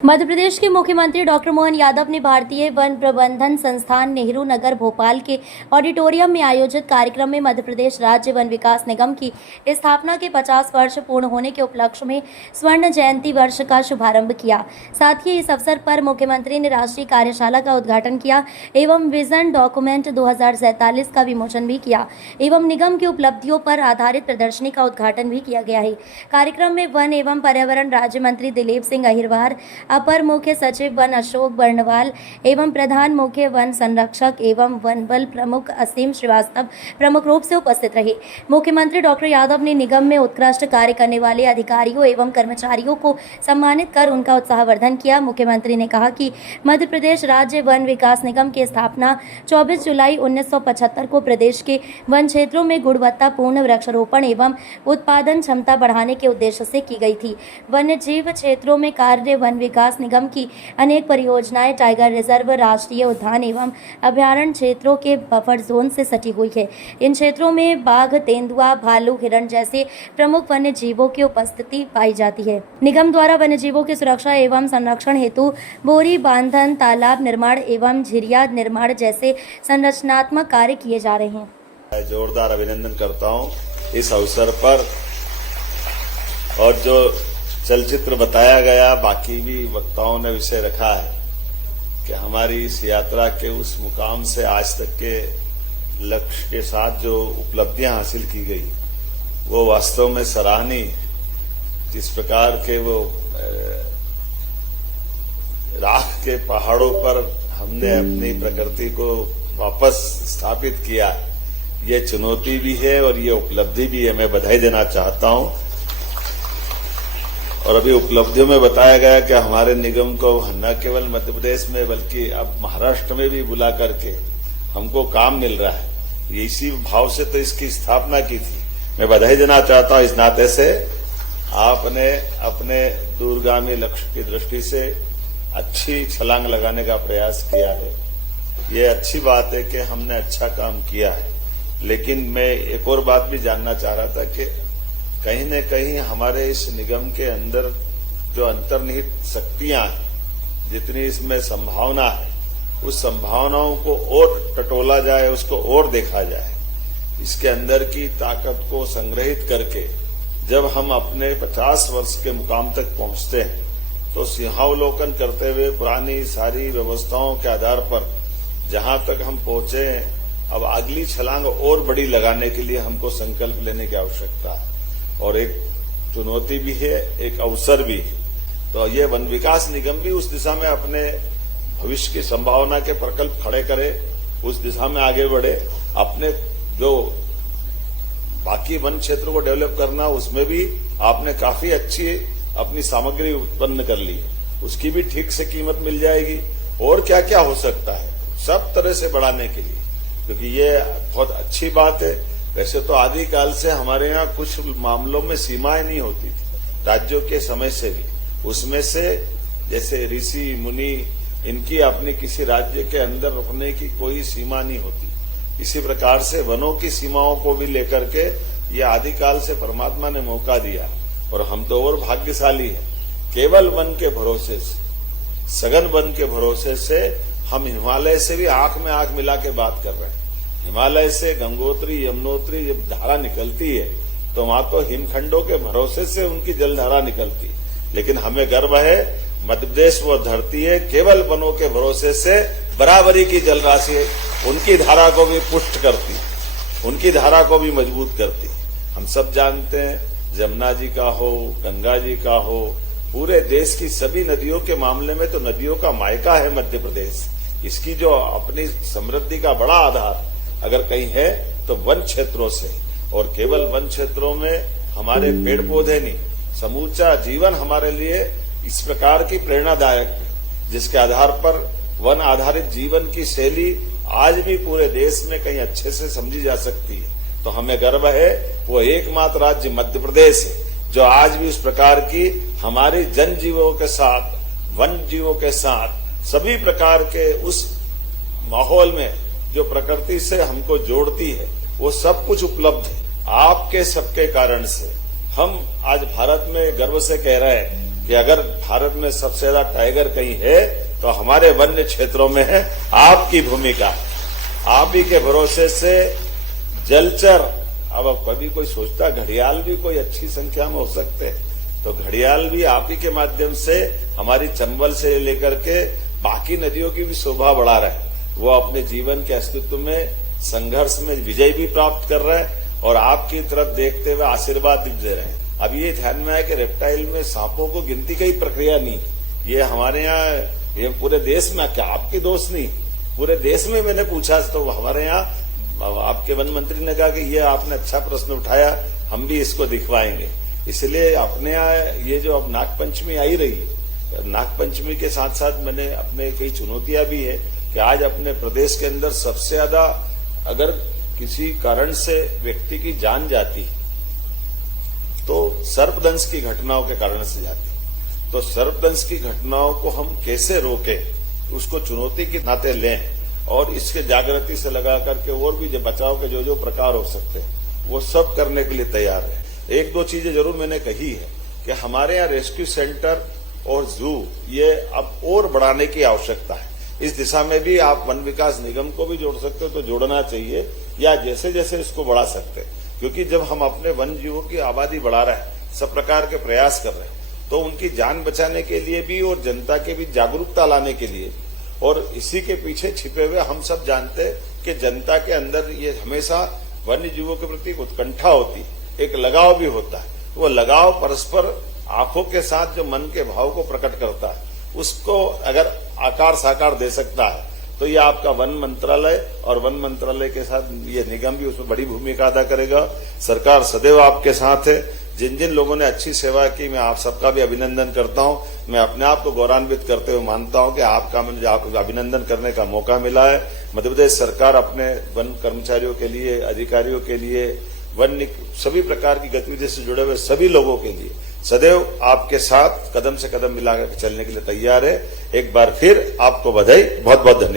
मध्य प्रदेश के मुख्यमंत्री डॉक्टर मोहन यादव ने भारतीय वन प्रबंधन संस्थान नेहरू नगर भोपाल के ऑडिटोरियम में आयोजित कार्यक्रम में मध्य प्रदेश राज्य वन विकास निगम की स्थापना के 50 वर्ष पूर्ण होने के उपलक्ष्य में स्वर्ण जयंती वर्ष का शुभारंभ किया। साथ ही इस अवसर पर मुख्यमंत्री ने राष्ट्रीय कार्यशाला का उद्घाटन किया एवं विजन डॉक्यूमेंट 2047 का विमोचन भी किया एवं निगम की उपलब्धियों पर आधारित प्रदर्शनी का उद्घाटन भी किया गया है। कार्यक्रम में वन एवं पर्यावरण राज्य मंत्री दिलीप सिंह अहिरवार, अपर मुख्य सचिव वन अशोक बर्णवाल एवं प्रधान मुख्य वन संरक्षक एवं वन बल प्रमुख असीम श्रीवास्तव प्रमुख रूप से उपस्थित रहे। मुख्यमंत्री डॉक्टर यादव ने निगम में उत्कृष्ट कार्य करने वाले अधिकारियों एवं कर्मचारियों को सम्मानित कर उनका उत्साहवर्धन किया। मुख्यमंत्री ने कहा कि मध्य प्रदेश राज्य वन विकास निगम की स्थापना 24 जुलाई 1975 को प्रदेश के वन क्षेत्रों में गुणवत्तापूर्ण वृक्षारोपण एवं उत्पादन क्षमता बढ़ाने के उद्देश्य से की गई थी। वन्य जीव क्षेत्रों में कार्य वन विकास निगम की अनेक परियोजनाएं टाइगर रिजर्व, राष्ट्रीय उद्यान एवं अभयारण्य क्षेत्रों के बफर जोन से सटी हुई है। इन क्षेत्रों में बाघ, तेंदुआ, भालू, हिरण जैसे प्रमुख वन्य जीवों की उपस्थिति पाई जाती है। निगम द्वारा वन्य जीवों की सुरक्षा एवं संरक्षण हेतु बोरी बांधन, तालाब निर्माण एवं झीरिया निर्माण जैसे संरचनात्मक कार्य किए जा रहे हैं। जोरदार अभिनंदन करता हूं इस अवसर पर। और जो चलचित्र बताया गया, बाकी भी वक्ताओं ने विषय रखा है कि हमारी इस यात्रा के उस मुकाम से आज तक के लक्ष्य के साथ जो उपलब्धियां हासिल की गई वो वास्तव में सराहनीय। जिस प्रकार के वो राख के पहाड़ों पर हमने अपनी प्रकृति को वापस स्थापित किया, ये चुनौती भी है और ये उपलब्धि भी है। मैं बधाई देना चाहता हूं। और अभी उपलब्धियों में बताया गया कि हमारे निगम को न केवल मध्य प्रदेश में बल्कि अब महाराष्ट्र में भी बुला करके हमको काम मिल रहा है। ये इसी भाव से तो इसकी स्थापना की थी। मैं बधाई देना चाहता हूं। इस नाते से आपने अपने दूरगामी लक्ष्य की दृष्टि से अच्छी छलांग लगाने का प्रयास किया है। ये अच्छी बात है कि हमने अच्छा काम किया है। लेकिन मैं एक और बात भी जानना चाह रहा था कि कहीं न कहीं हमारे इस निगम के अंदर जो अंतर्निहित शक्तियां हैं, जितनी इसमें संभावना है, उस संभावनाओं को और टटोला जाए, उसको और देखा जाए। इसके अंदर की ताकत को संग्रहित करके जब हम अपने 50 वर्ष के मुकाम तक पहुंचते हैं तो सिंहावलोकन करते हुए पुरानी सारी व्यवस्थाओं के आधार पर जहां तक हम पहुंचे हैं, अब अगली छलांग और बड़ी लगाने के लिए हमको संकल्प लेने की आवश्यकता है। और एक चुनौती भी है, एक अवसर भी है। तो ये वन विकास निगम भी उस दिशा में अपने भविष्य की संभावना के प्रकल्प खड़े करे, उस दिशा में आगे बढ़े। अपने जो बाकी वन क्षेत्र को डेवलप करना, उसमें भी आपने काफी अच्छी अपनी सामग्री उत्पन्न कर ली, उसकी भी ठीक से कीमत मिल जाएगी। और क्या क्या हो सकता है सब तरह से बढ़ाने के लिए, क्योंकि ये बहुत अच्छी बात है। वैसे तो आदिकाल से हमारे यहाँ कुछ मामलों में सीमाएं नहीं होती थी, राज्यों के समय से भी। उसमें से जैसे ऋषि मुनि, इनकी अपनी किसी राज्य के अंदर रुकने की कोई सीमा नहीं होती। इसी प्रकार से वनों की सीमाओं को भी लेकर के ये आदिकाल से परमात्मा ने मौका दिया। और हम तो और भाग्यशाली हैं। केवल वन के भरोसे से, सघन वन के भरोसे से हम हिमालय से भी आंख में आंख मिला के बात कर रहे हैं। हिमालय से गंगोत्री, यमुनोत्री जब धारा निकलती है तो वहां तो हिमखंडों के भरोसे से उनकी जलधारा निकलती है। लेकिन हमें गर्व है, मध्य प्रदेश वो धरती है केवल वनों के भरोसे से बराबरी की जलराशि है, उनकी धारा को भी पुष्ट करती है, उनकी धारा को भी मजबूत करती है। हम सब जानते हैं, जमुना जी का हो, गंगा जी का हो, पूरे देश की सभी नदियों के मामले में तो नदियों का मायका है मध्य प्रदेश। इसकी जो अपनी समृद्धि का बड़ा आधार अगर कहीं है तो वन क्षेत्रों से। और केवल वन क्षेत्रों में हमारे पेड़ पौधे नहीं, समूचा जीवन हमारे लिए इस प्रकार की प्रेरणादायक है, जिसके आधार पर वन आधारित जीवन की शैली आज भी पूरे देश में कहीं अच्छे से समझी जा सकती है। तो हमें गर्व है, वो एकमात्र राज्य मध्य प्रदेश है जो आज भी उस प्रकार की हमारी जनजीवों के साथ, वन जीवों के साथ सभी प्रकार के उस माहौल में जो प्रकृति से हमको जोड़ती है, वो सब कुछ उपलब्ध है। आपके सबके कारण से हम आज भारत में गर्व से कह रहे हैं कि अगर भारत में सबसे ज्यादा टाइगर कहीं है तो हमारे वन्य क्षेत्रों में है। आपकी भूमिका, आप ही के भरोसे से जलचर, अब कभी कोई सोचता घड़ियाल भी कोई अच्छी संख्या में हो सकते हैं, तो घड़ियाल भी आप ही के माध्यम से हमारी चंबल से लेकर के बाकी नदियों की भी शोभा बढ़ा रहे हैं। वो अपने जीवन के अस्तित्व में संघर्ष में विजय भी प्राप्त कर रहे हैं और आपकी तरफ देखते हुए आशीर्वाद भी दे रहे हैं। अब ये ध्यान में आया कि रेप्टाइल में सांपों को गिनती की प्रक्रिया नहीं, ये हमारे यहाँ, ये पूरे देश में, क्या आपकी दोस्त नहीं, पूरे देश में मैंने पूछा तो हमारे यहाँ आपके वन मंत्री ने कहा कि ये आपने अच्छा प्रश्न उठाया, हम भी इसको दिखवाएंगे। इसलिए अपने यहाँ ये जो अब नागपंचमी आई रही है, नागपंचमी के साथ साथ मैंने अपने कई चुनौतियां भी है कि आज अपने प्रदेश के अंदर सबसे ज्यादा अगर किसी कारण से व्यक्ति की जान जाती तो सर्पदंश की घटनाओं के कारण से जाती। तो सर्पदंश की घटनाओं को हम कैसे रोकें, उसको चुनौती के नाते लें और इसके जागृति से लगा करके और भी जो बचाव के जो प्रकार हो सकते हैं वो सब करने के लिए तैयार है। एक दो चीजें जरूर मैंने कही है कि हमारे यहाँ रेस्क्यू सेंटर और जू ये अब और बढ़ाने की आवश्यकता है। इस दिशा में भी आप वन विकास निगम को भी जोड़ सकते हो तो जोड़ना चाहिए, या जैसे जैसे इसको बढ़ा सकते हैं, क्योंकि जब हम अपने वन जीवों की आबादी बढ़ा रहे हैं, सब प्रकार के प्रयास कर रहे हैं, तो उनकी जान बचाने के लिए भी और जनता के भी जागरूकता लाने के लिए, और इसी के पीछे छिपे हुए हम सब जानते हैं कि जनता के अंदर ये हमेशा वन्य जीवों के प्रति उत्कंठा होती है, एक लगाव भी होता है। वो लगाव परस्पर आंखों के साथ जो मन के भाव को प्रकट करता है, उसको अगर आकार साकार दे सकता है तो ये आपका वन मंत्रालय और वन मंत्रालय के साथ ये निगम भी उसमें बड़ी भूमिका अदा करेगा। सरकार सदैव आपके साथ है। जिन जिन लोगों ने अच्छी सेवा की, मैं आप सबका भी अभिनंदन करता हूं। मैं अपने आप को गौरवान्वित करते हुए मानता हूं कि आपका मुझे आपको अभिनंदन करने का मौका मिला है। मध्य प्रदेश सरकार अपने वन कर्मचारियों के लिए, अधिकारियों के लिए, वन सभी प्रकार की गतिविधि से जुड़े हुए सभी लोगों के लिए सदैव आपके साथ कदम से कदम मिलाकर चलने के लिए तैयार है। एक बार फिर आपको बधाई, बहुत बहुत धन्यवाद।